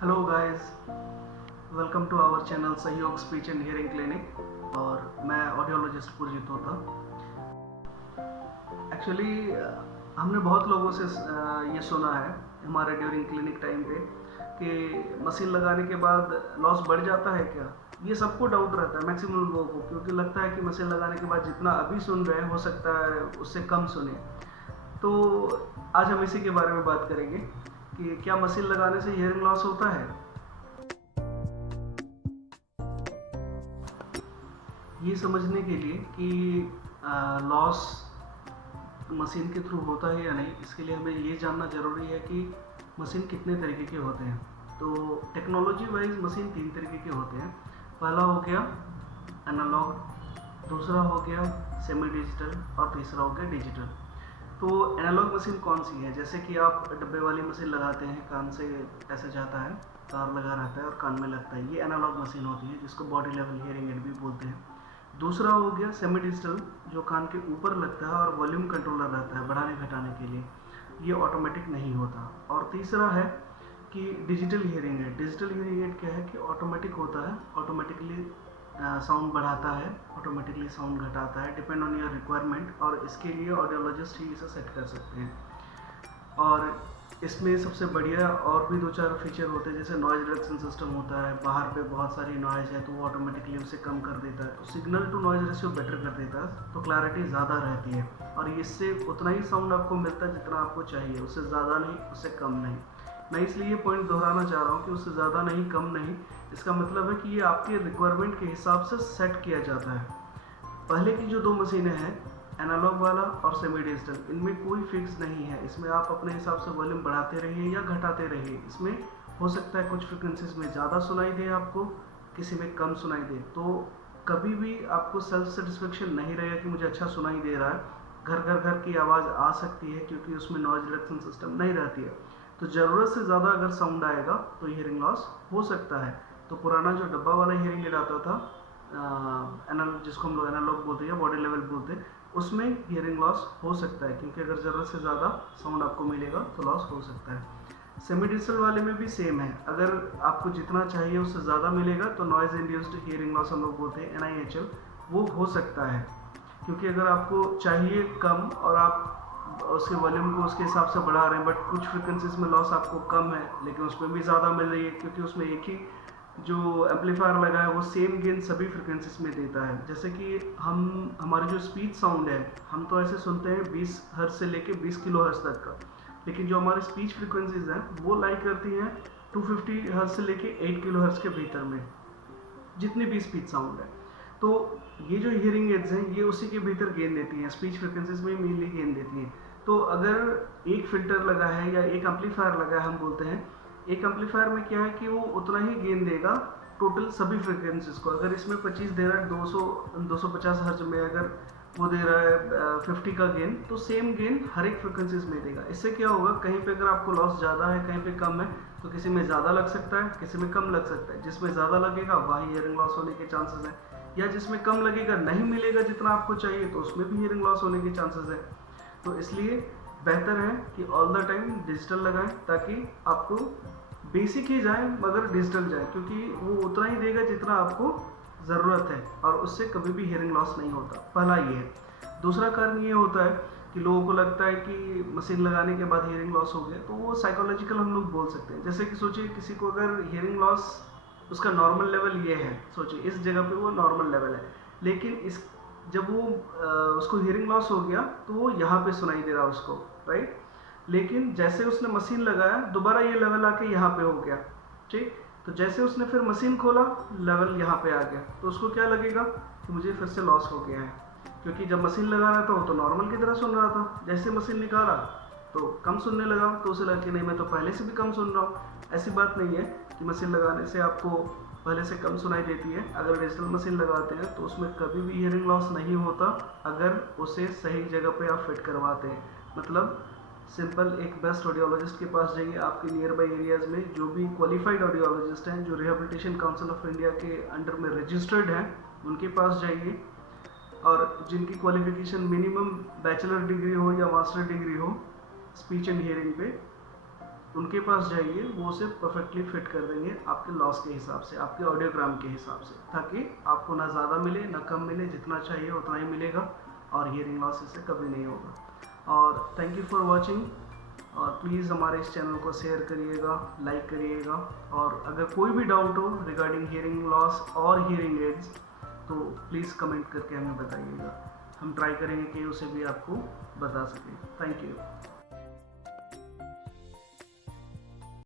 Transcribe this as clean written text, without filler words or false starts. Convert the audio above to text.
Hello guys, welcome to our channel Sahyog speech and hearing clinic. और मैं audiologist पुरजीत होता। Actually हमने बहुत लोगों से ये सुना है हमारे ड्यूरिंग क्लिनिक टाइम पे कि मशीन लगाने के बाद लॉस बढ़ जाता है क्या। ये सबको डाउट रहता है मैक्सिमम लोगों को, क्योंकि लगता है कि मशीन लगाने के बाद जितना अभी सुन रहे हैं हो सकता है उससे कम सुने। तो आज हम इसी के बारे में बात करेंगे कि क्या मशीन लगाने से हियरिंग लॉस होता है। ये समझने के लिए कि लॉस मशीन के थ्रू होता है या नहीं, इसके लिए हमें ये जानना ज़रूरी है कि मशीन कितने तरीके के होते हैं। तो टेक्नोलॉजी वाइज मशीन 3 तरीके के होते हैं। पहला हो गया एनालॉग, दूसरा हो गया सेमी डिजिटल और तीसरा हो गया डिजिटल। तो एनालॉग मशीन कौन सी है? जैसे कि आप डब्बे वाली मशीन लगाते हैं, कान से ऐसे जाता है, तार लगा रहता है और कान में लगता है, ये एनालॉग मशीन होती है जिसको बॉडी लेवल हियरिंग एड भी बोलते हैं। दूसरा हो गया सेमी डिजिटल, जो कान के ऊपर लगता है और वॉल्यूम कंट्रोलर रहता है बढ़ाने घटाने के लिए, ये ऑटोमेटिक नहीं होता। और तीसरा है कि digital hearing aid. Digital hearing aid क्या है कि ऑटोमेटिक होता है, ऑटोमेटिकली साउंड बढ़ाता है, ऑटोमेटिकली साउंड घटाता है, डिपेंड ऑन योर रिक्वायरमेंट, और इसके लिए ऑडियोलॉजिस्ट ही इसे सेट कर सकते हैं। और इसमें सबसे बढ़िया और भी 2-4 फीचर होते हैं, जैसे नॉइज रिडक्शन सिस्टम होता है। बाहर पे बहुत सारी नॉइज है तो वो ऑटोमेटिकली उसे कम कर देता है, तो signal to noise ratio better कर देता है, तो क्लैरिटी ज़्यादा रहती है। और इससे उतना ही साउंड आपको मिलता है जितना आपको चाहिए, उससे ज़्यादा नहीं, उससे कम नहीं। मैं इसलिए ये पॉइंट दोहराना चाह रहा हूँ कि उससे ज़्यादा नहीं, कम नहीं। इसका मतलब है कि ये आपके रिक्वायरमेंट के हिसाब से सेट किया जाता है। पहले की जो 2 मशीनें हैं, एनालॉग वाला और सेमी डिजिटल, इनमें कोई फिक्स नहीं है। इसमें आप अपने हिसाब से वॉल्यूम बढ़ाते रहिए या घटाते रहिए। इसमें हो सकता है कुछ फ्रिक्वेंसीज में ज़्यादा सुनाई दे आपको, किसी में कम सुनाई दे। तो कभी भी आपको सेल्फ सेटिस्फेक्शन नहीं रहेगा कि मुझे अच्छा सुनाई दे रहा है। घर घर घर की आवाज़ आ सकती है क्योंकि उसमें नॉइज रिडक्शन सिस्टम नहीं रहती है। तो ज़रूरत से ज़्यादा अगर साउंड आएगा तो हियरिंग लॉस हो सकता है। तो पुराना जो डब्बा वाला हियरिंग एड आता था, एनालॉग, जिसको हम लोग एनालॉग बोलते हैं या बॉडी लेवल बोलते हैं, उसमें हियरिंग लॉस हो सकता है, क्योंकि अगर ज़रूरत से ज़्यादा साउंड आपको मिलेगा तो लॉस हो सकता है। सेमी डिजिटल वाले में भी सेम है, अगर आपको जितना चाहिए उससे ज़्यादा मिलेगा तो नॉइज इंड्यूस्ड हियरिंग लॉस हम लोग बोलते हैं, NIHL, वो हो सकता है। क्योंकि अगर आपको चाहिए कम और आप उसके वॉल्यूम को उसके हिसाब से बढ़ा रहे हैं, बट कुछ फ्रिक्वेंसीज में लॉस आपको कम है लेकिन उसमें भी ज़्यादा मिल रही है, क्योंकि उसमें एक ही जो एम्पलीफायर लगा है वो सेम गेन सभी फ्रिक्वेंसीज में देता है। जैसे कि हमारी जो स्पीच साउंड है, हम तो ऐसे सुनते हैं 20 हर्ट्ज से लेके 20 किलो हर्ट्ज तक का, लेकिन जो हमारी स्पीच फ्रिक्वेंसीज हैं वो लाई करती हैं 250 हर्ट्ज से लेके 8 किलो हर्ट्ज के भीतर में, जितनी भी स्पीच साउंड है। तो ये जो हियरिंग एड्स हैं ये उसी के भीतर गेन देती हैं, स्पीच फ्रिक्वेंसीज में मेनली गेन देती हैं। तो अगर एक फिल्टर लगा है या एक एम्पलीफायर लगा है, हम बोलते हैं एक एम्पलीफायर में क्या है कि वो उतना ही गेन देगा टोटल सभी फ्रिक्वेंसीज को। अगर इसमें 25 दे रहा है, 250 हर्ज में अगर वो दे रहा है 50 का गेन, तो सेम गेन हर एक फ्रिक्वेंसीज में देगा। इससे क्या होगा, कहीं पे अगर आपको लॉस ज़्यादा है, कहीं पे कम है, तो किसी में ज़्यादा लग सकता है, किसी में कम लग सकता है। जिसमें ज़्यादा लगेगा वहाँ हियरिंग लॉस होने के चांसेस हैं, या जिसमें कम लगेगा, नहीं मिलेगा जितना आपको चाहिए, तो उसमें भी हियरिंग लॉस होने के चांसेस हैं। तो इसलिए बेहतर है कि ऑल द टाइम डिजिटल लगाएं, ताकि आपको बेसिक ही जाए मगर डिजिटल जाए, क्योंकि वो उतना ही देगा जितना आपको ज़रूरत है, और उससे कभी भी हियरिंग लॉस नहीं होता। पहला ये है। दूसरा कारण ये होता है कि लोगों को लगता है कि मशीन लगाने के बाद हियरिंग लॉस हो गया, तो वो साइकोलॉजिकल हम लोग बोल सकते हैं। जैसे कि सोचिए किसी को अगर हियरिंग लॉस, उसका नॉर्मल लेवल ये है, सोचिए इस जगह पे वो नॉर्मल लेवल है, लेकिन इस जब वो उसको हियरिंग लॉस हो गया तो वो यहाँ पे सुनाई दे रहा उसको, राइट। लेकिन जैसे उसने मशीन लगाया दोबारा ये लेवल आके यहाँ पे हो गया, ठीक। तो जैसे उसने फिर मशीन खोला, लेवल यहाँ पे आ गया, तो उसको क्या लगेगा कि मुझे फिर से लॉस हो गया है, क्योंकि जब मशीन लगा रहा था वो तो नॉर्मल की तरह सुन रहा था, जैसे मशीन निकाला तो कम सुनने लगा, तो उसे लगा कि नहीं मैं तो पहले से भी कम सुन रहा हूँ। ऐसी बात नहीं है कि मशीन लगाने से आपको पहले से कम सुनाई देती है। अगर डिजिटल मशीन लगाते हैं तो उसमें कभी भी हियरिंग लॉस नहीं होता, अगर उसे सही जगह पे आप फिट करवाते हैं। मतलब सिंपल, एक बेस्ट ऑडियोलॉजिस्ट के पास जाइए, आपके नियर बाई एरियाज़ में जो भी क्वालिफाइड ऑडियोलॉजिस्ट हैं, जो रिहेबिलिटेशन काउंसिल ऑफ इंडिया के अंडर में रजिस्टर्ड हैं, उनके पास जाइए, और जिनकी क्वालिफिकेशन मिनिमम बैचलर डिग्री हो या मास्टर डिग्री हो स्पीच एंड हियरिंग पे, उनके पास जाइए, वो उसे परफेक्टली फिट कर देंगे आपके लॉस के हिसाब से, आपके ऑडियोग्राम के हिसाब से, ताकि आपको ना ज़्यादा मिले ना कम मिले, जितना चाहिए उतना ही मिलेगा और हियरिंग लॉस इससे कभी नहीं होगा। और थैंक यू फॉर वॉचिंग, और प्लीज़ हमारे इस चैनल को शेयर करिएगा, लाइक करिएगा, और अगर कोई भी डाउट हो रिगार्डिंग हियरिंग लॉस और हियरिंग एड्स तो प्लीज़ कमेंट करके हमें बताइएगा, हम ट्राई करेंगे कि उसे भी आपको बता सकें। Thank you.